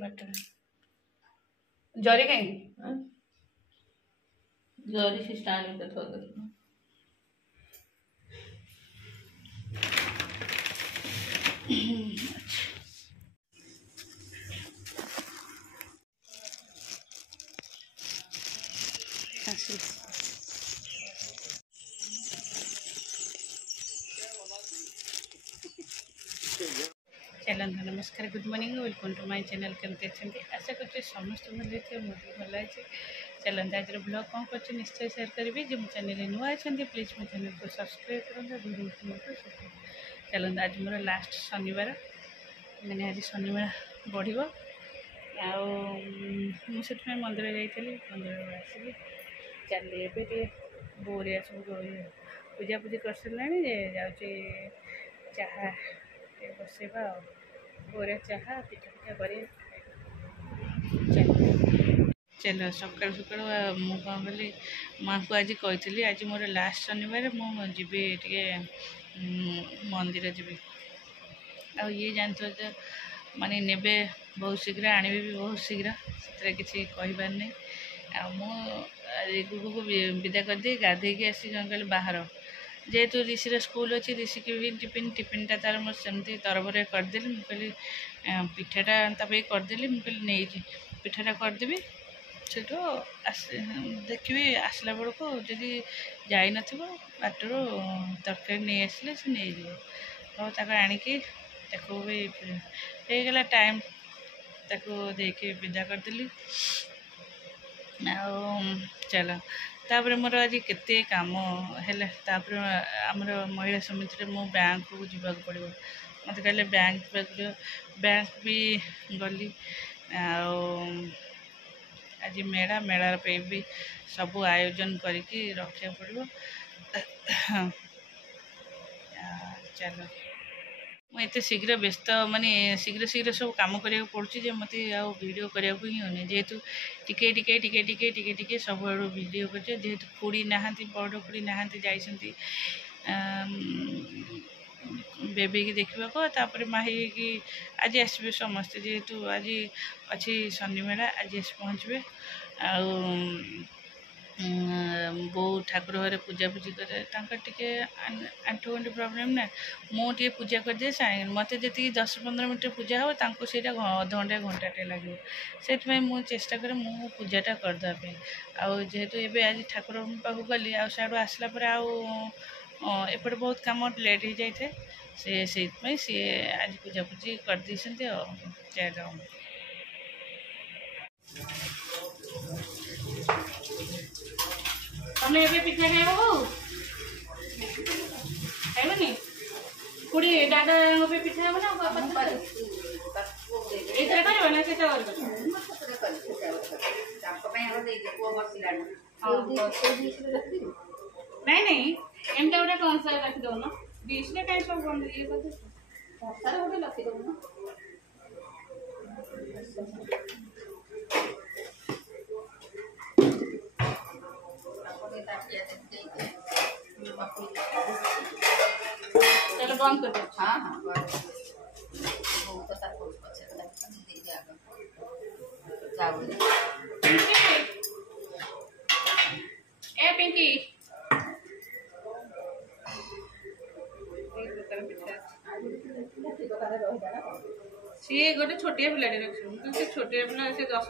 बाट जरी कहीं जरी से स्टैंड पे थोड़ा चलो नमस्कार good morning welcome to my channel केमती अच्छे आशा कर समस्त भल मुझे भल अच्छे चलते आज ब्लॉग कौन कर निश्चय शेयर करी जो मो चैनल नुआ अच्छा प्लीज मो चैनल को सब्सक्राइब करें चलते आज मोर लास्ट शनिवार मैंने आज शनिवार बढ़ मुझे मंदिर जाइली मंदिर आसली चलिए एवं बोरिया सब पूजा पूजी कर सारे जाऊँगी चाहा बसवा बोरिया चाहा पिठा पिठा कर चलो सकाल सकाल मु कौन कली माँ को आज कही आज मोर लास्ट शनिवार मुझे टे मंदिर जी आ ये जानते माने नेबे बहुत शीघ्र आने भी बहुत शीघ्र से किसी कहबार नहीं गुगु को विदा कर दी गाधे आसी कौन कल बाहर जेहेतु ऋषि स्कूल अच्छी ऋषि की भी टिफिनटा तार मोर सेमती तरबरे करदेली मुझे पिठाटा करदेली मुझे नहीं पिठाटा करदेवी से देखी आसला बेलू जदि जाई न बाटर तरकारी नहीं आसले से नहीं तो ताको आणिकी ताको भी होगला टाइम ताको देके विदा करदेली चलो तापर मोर आज केते काम है तापर आमर महिला समिति मो बैंक को जीवाक पड़ो मत कहले बैंक भी गली आज मेला पे भी सब आयोजन करके रखा पड़ो चलो मुझे शीघ्र व्यस्त माने शीघ्र शीघ्र सब कम करा पड़े मत वीडियो करने ही होनी जेहेतु टिके टिके टिके टिके टिके टिके सब आड़ वीडियो कर जेहेतु खुड़ी नहांती बड़ खुड़ी नहांती जाइछंती बेबी की देखा तापर माही की आज आसबे समस्ते जेहेतु आज अच्छी शनिवार आज आस पहुँचे बो ठाकुर घरे पूजा पूजी करे आंठू गंठी प्रॉब्लम ना मुझे पूजा कर दिए मत जी 10-15 मिनट पूजा हो से अधघंटे घंटाटे लगे से मुझे चेष्टा करे मु पूजाटा करदेवाई जेहेतु एवं आज ठाकुर पाक गली आड़ आसला एपटे बहुत कम लेट हो जाए से सी आज पूजा पूजी कर चलो तुमने ये पिठा खाइबनी खुड़ी दादा पे पिठा ना एथर कर ना केटा नहीं नहीं एमटा गोटे कंसा रखी दो ना डिश ने कहीं सब बंद ये कर गोटे रखी दो ना चलो बंद कर दो हाँ हाँ ए पिंकी सी गोटे छोटिया पिला रखी छोटिया पिला से 10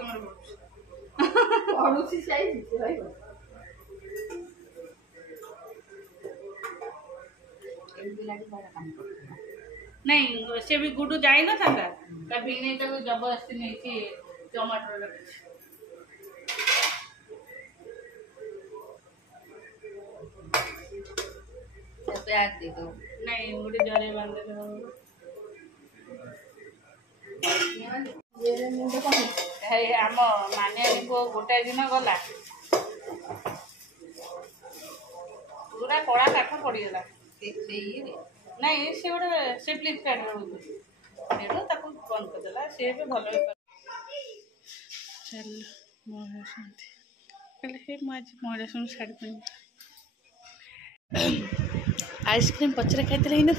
नहीं से भी गुडू जाई न था भिने तक जबरदस्ती नहीं टमाटर रखी प्याज दे दो नहीं गोटे जरे बांध आम मानिया पु गोटाए दिन गला पूरा कड़ा काठ पड़गला नहीं से गोटे से फ्लिपकार्ट बंद करदेला सी भी भल चल महिला समिति मुझे महिला समिति शाढ़ी पहन आइसक्रीम पचरे खाई ही ना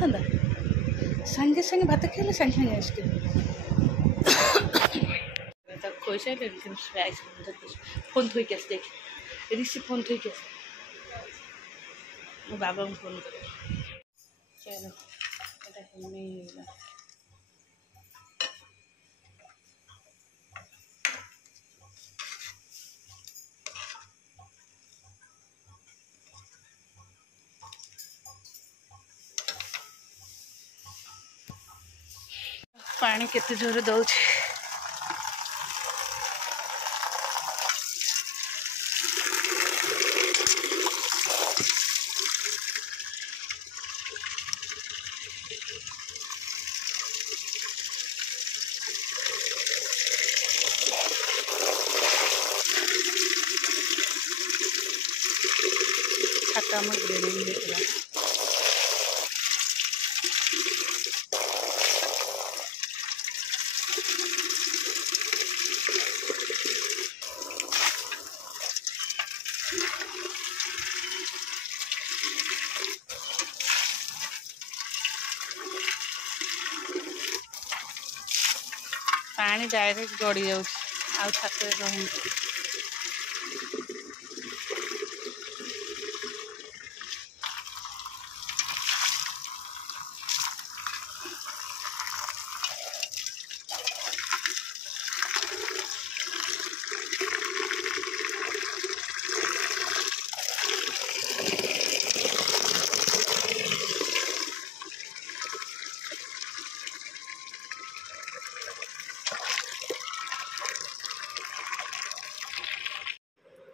सांगे सांगे भात खाइले सांगे सांगे आइसक्रीम खोई सारे आइसक्रीम फोन थोक आस देख ऋषि फोन थोक आस मो बाबा को फोन कर चलो पानी केते जोर दौर खाता में ग्रेडिंग देखला पानी डायरेक्ट गड़ी जाऊँ आउ छात रही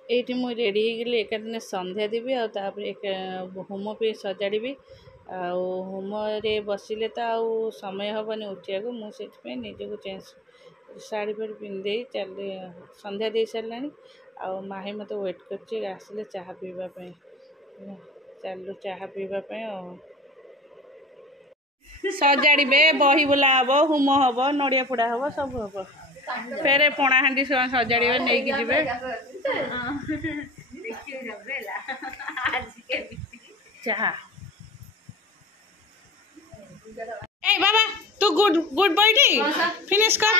ये मुझे रेडी होगली एक दिन संध्या देवी आपर होम पे सजाड़ी होम बसिले तो आउ समय हेनी उठा को मुझे निजक चेंज शाढ़ी फाड़ी पिंधे चल संध्या दे सारा आ माही मत वेट कर आसिले चाह पीवाई चलु चाह पीवाई सजाड़े बही बोला हम होम हम नड़िया फोड़ा हम सब हम फेरे पणा हाँ सजाड़े नहीं जी चाह ए बाबा तू गुड गुड बैठी फिनिश कर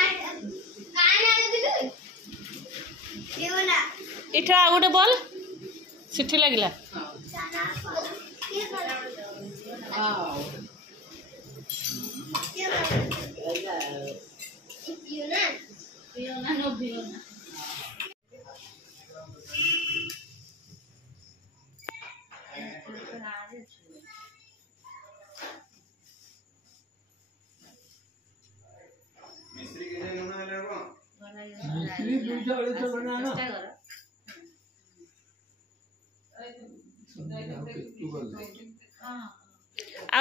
इठा आ गोटे बॉल सिठी लगिला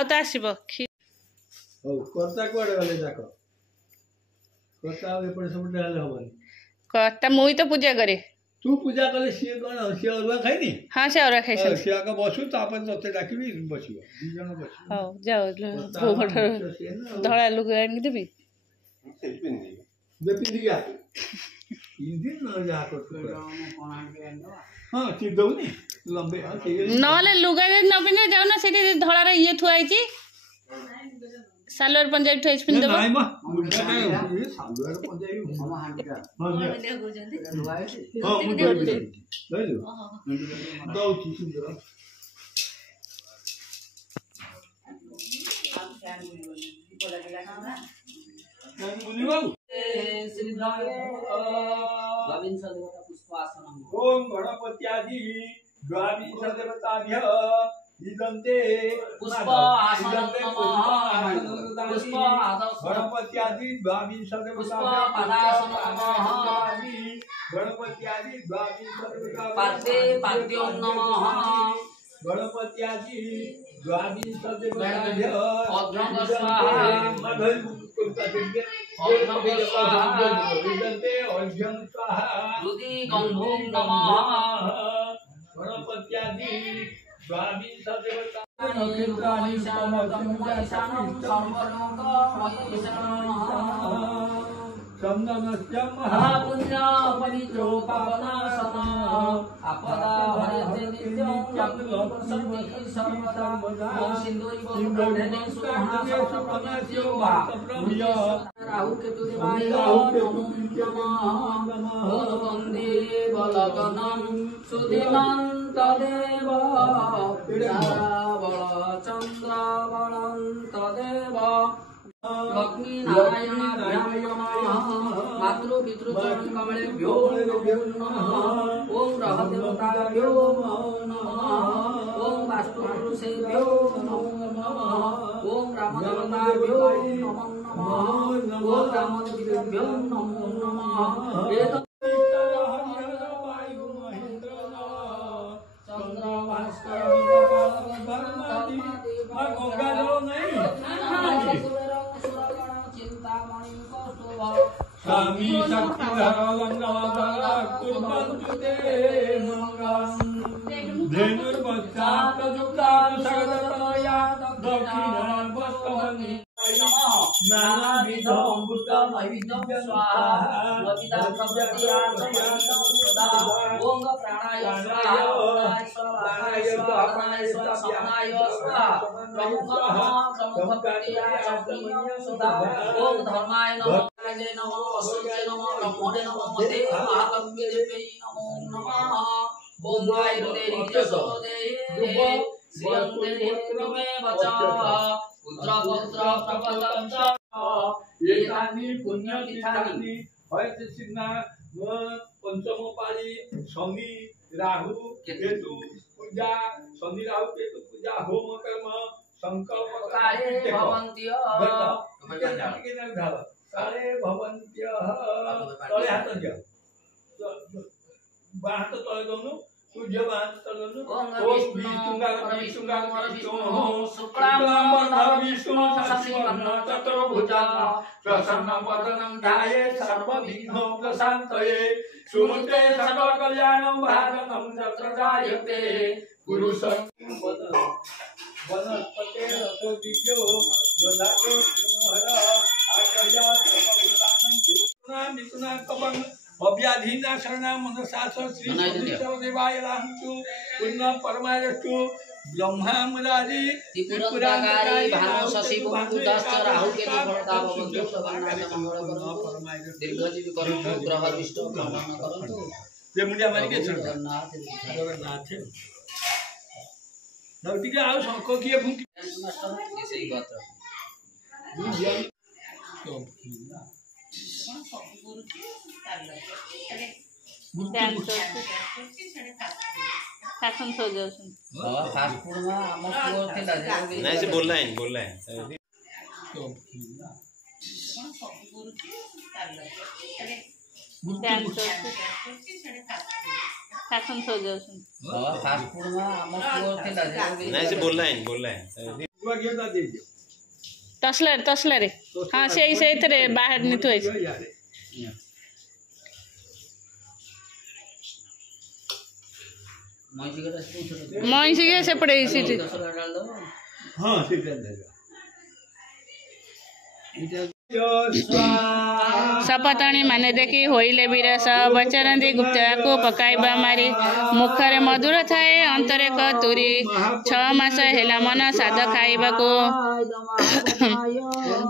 तो आसब कर्ता मुई तो पूजा करे तू पूजा कले सी कौन सी अरुआ खाइनी हाँ से और खाई सी आका बसु तापर तते डाकिबी बसिबो दी जण बसिबो हां जाओ धड़ा लुक आनी देबी दे पिंदी गया इंदिन न जा कर हां ती दउनी लंबे हां नले लुगा न पिने जाऊ ना सेठी धड़ा रे ये थुआइची सालोर पंजाबी ठोइस पिन देबो नाही म मुर्गा नाही सालोर पंजाबी हम हांडा हां ले go जंदी हां मुर्गा ले लो दो चीज सुंदर ओम गणपत्यादि द्वाविंश देवताभ्य इदन्ते पुष्प आसनं नमः पुष्प गणपत्यादि द्वाविंश देवताभ्य गणपत्यादि द्वाविंश देवताभ्य पाद्यं नमः गणपत्यादि द्वाविंश देवताभ्य अग्रम स्वाहा मधुर कुलकर्ण्य अग्रम स्वाहा इदन्ते अर्घ्यं स्वाहा रुदि गन्धं नमः गणपत्यादि द्वाविंश देवता नक्षत्राणि समस्तमयसानं संगमस्य महापुण्य पवित्रो पावनासना आपदा हरते नित्यं सर्वति सर्वदा सिन्धुरि सुखं सुखं सुखं राहु केतु देवाय नमो नमः वन्दे बलगणं सुधिमन्तदेव चन्द्रावणं तदेव लक्ष्मी नारायणाभ्यां नमः मातृपितृचरण कमलेभ्यो नमः ओम ग्रहदेवताभ्यो नमः ओम वास्तुपुरुषेभ्यो नमः ओम रामदेवताभ्यो नमः ओम रामदेवताभ्यो नमः स्वामी शक्तिधर लंगवधर कुर्वन्तु ते मंगलम् धेनुर्वच्चा प्रयुक्ता सगदतया दक्षिणान् वस्तवनि नानाविधो अमृतमहितं स्वाहा लविदं प्रवृत्तिया सदा ओम प्राणाय स्वाहा प्राणाय स्वाहा प्रमुखः प्रमुखतिया सदा ओम धर्माय नमः जय नमो वसुदेवाय नमो ब्रह्मणे नमो मते महाकव्ये देवे नमो नमः ओम वायुदेवी जसोदे श्रीयंते नमे वचा पुत्र पुत्र प्रपदं च एतानि पुण्यतीर्थानि हयसिन्ना पंचमोपाली शनि राहु केतु पूजा शनि राहु केतु पूजा होम कर्म संकल्प कार्य भवन्त्य काले भवन्त्यः तले हाथ दियो बाहात तले दउनु सूर्य बाहात तले दउनु ओम विष्णुंगार शुक्लांबर विष्णु शशिवर्णन चतुर्भुजा प्रसन्नं वदनं ध्याये सर्वविघ्नो प्रशान्तये सुमते सकल कल्याणं भाजनं तत्र जायते गुरु वनस्पते रथो दिव्यो वदायो हरा आज्ञा सर्वभूतानां निपुना कवं अव्याधीना शरणं मनसास श्री देवाय रामचु पुण्य परमायस्तु ब्रह्मा मुरारी त्रिपुरारी भानु शशि बुद्धश्च राहु केतु फलदा भवन्तु सवनाथ मंगल परमायस्तु दीर्घजीवी करन्तु ग्रह विष्टु भ्रमण करन्तु ये मुंडिया मारी के जगन्नाथ नौटिके आउ शंख किए फुंकी सही गोत्र शासन सो जाउछन् फास्ट फूड में हम पुओ थिला नहीं से बोल रहा है शासन सो जाउछन् फास्ट फूड में हम पुओ थिला नहीं से बोल रहा है तसला रे हाँ से बाहर नहीं तो मईसी के सेपटे हाँ सपतणी माने देखी होइले विरस बचरंदी गुप्ता को पकाइबा मारी मुखरे मधुर थाए अंतरे कतुरी 6 मास हेला मन साद खाइबा को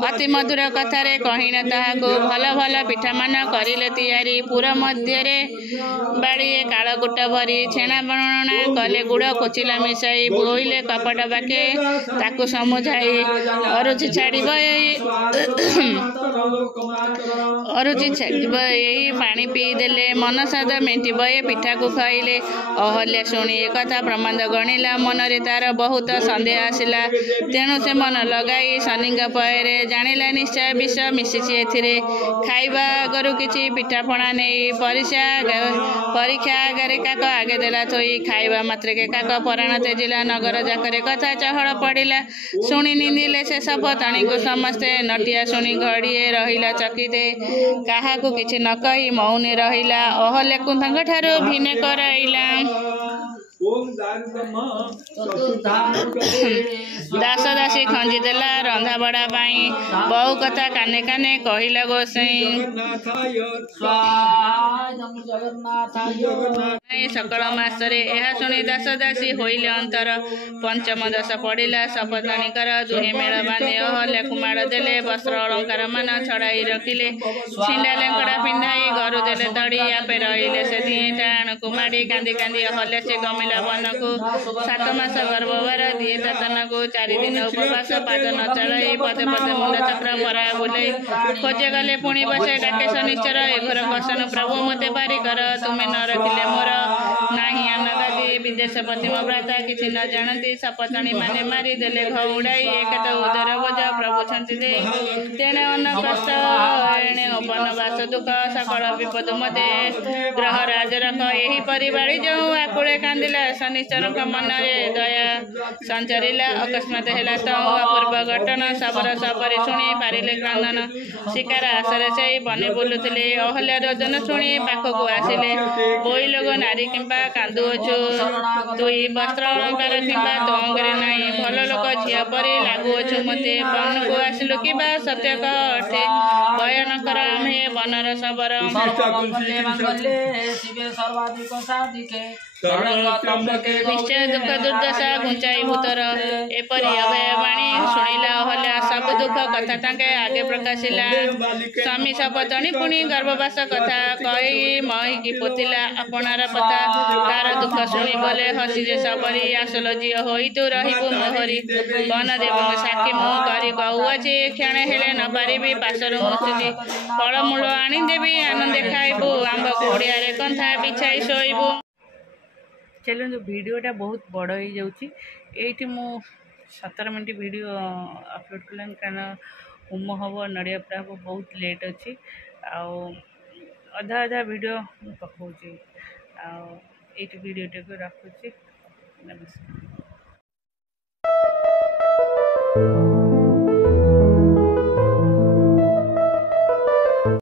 अति मधुर कथारे कहिना ताहाको भल भल पिठा मान करिले तयारी पुर मध्य रे बाड़िए काळगुट भरी छेना बणना कले गुड़ कोचिला मिसाई बोइले कपट बाके ताकू समुझाई अरुचि छाड़ब अरुचि छाड़ब यही पानी पीदेले मन साद मेटिब ए पिठा को खाइले अहल्या शुणी एक कथा प्रमाद गणिला मन रे तार बहुत संदेह आसिला तेणु से मन लगाई शनिंग पयरे जानिला निश्चय विष मिशिछि एथिरे खाइबा आगरु किछि पिठापणा नहीं परीक्षा आगे काक आगे देला थोई खाइबा मात्रके काक पराण तेजिला नगर जाकरे कथा चहल पड़िला शुणी निंदिले से सपतणी को समस्ते नटिया शुणी घड़िए रहिला चकिते काहाकू किछि न कही मौनी रहिला अहले कुंथंग ठारू भिने कराइला दास दासी खंजिदेला रंधा बड़ा पाई बहु कथा काने काने कहला गोसाई सकल मासरे यह शुणी दास दासी होइले अंतर पंचम दश पड़िला सपतणिकर दुहे मेल बांधि अहल्या कुमार देले वस्त्र अलंकार मान छड़ाई रखिले छिंडा लेंकड़ा पिंधाई गरु देले तड़ी आपे रहिले से दिए टाण कुमारी कांदी कांदी अहल्या से गमिला वन को 7 मास गर्भवार दिए तन को 4 दिन उपवास पाद न चढ़ाई पदे पदे मुंड चक्र मरा बुलाई खोजे गले पुणी बसे डाके शनिश्चर ए घर कसन प्रभु मते पारी कर तुम्हें न रखिले मोर नाही अन्नदादी विदेशपति व्रता किसी न जानती सपतणी माने मारी देले घउड़ाई एक तो उदर बोझ प्रभु छंति दे तेणे अन्न कष्ट एणे उपनवास दुख सकल विपद मते ग्रह राज रख यही परिवारी जो आकुले कांदिला शनिश्चर मन दया संचरिला अकस्मात हेला तो अपूर्व घटना सबर सबरी शुणी पारिले क्रंदन शिकार आसरे से बने बुलुले अहल्या रोदन शुणी पाखक आसिले बोई लोग नारी किंबा कांदुअछु तुई वस्त्र अलंकार किंबा तो अंगरे नहीं भल लोक झिया परी लागुअछु मते वन को आसिलु किबा सत्य कथे भय न कर आमे वनर सबर निश्चय दुख दुर्दशा घुंचाई भूतर एपरी अभय बाणी शुणिला अहल्या सब दुख कथा तांके आगे प्रकाशिला स्वामी सपतणी पुणी गर्भवास कथा कही महीकी पोतिला अपनार पता तार दुख शुणी बोले हसी जे सबरी आसल झील होई तू रहिबु मोहरी वन देव साक्षी मु करी कहुअछि क्षण हेले न पारिबि पासरु मुसुची फलमूल आनिदेबी आनंदे खाइबु आंब कोड़िया कंथा बिछाई शोइबु। चलो वीडियोटा बहुत बड़ हो जाऊँगी ये मु 17 मिनट वीडियो अपलोड कलानी कारण होम हम नड़िया पूरा हम बहुत लेट अच्छी आधा आधा वीडियो पकाऊँगी ये वीडियोटा को रखुच्छी नमस्कार।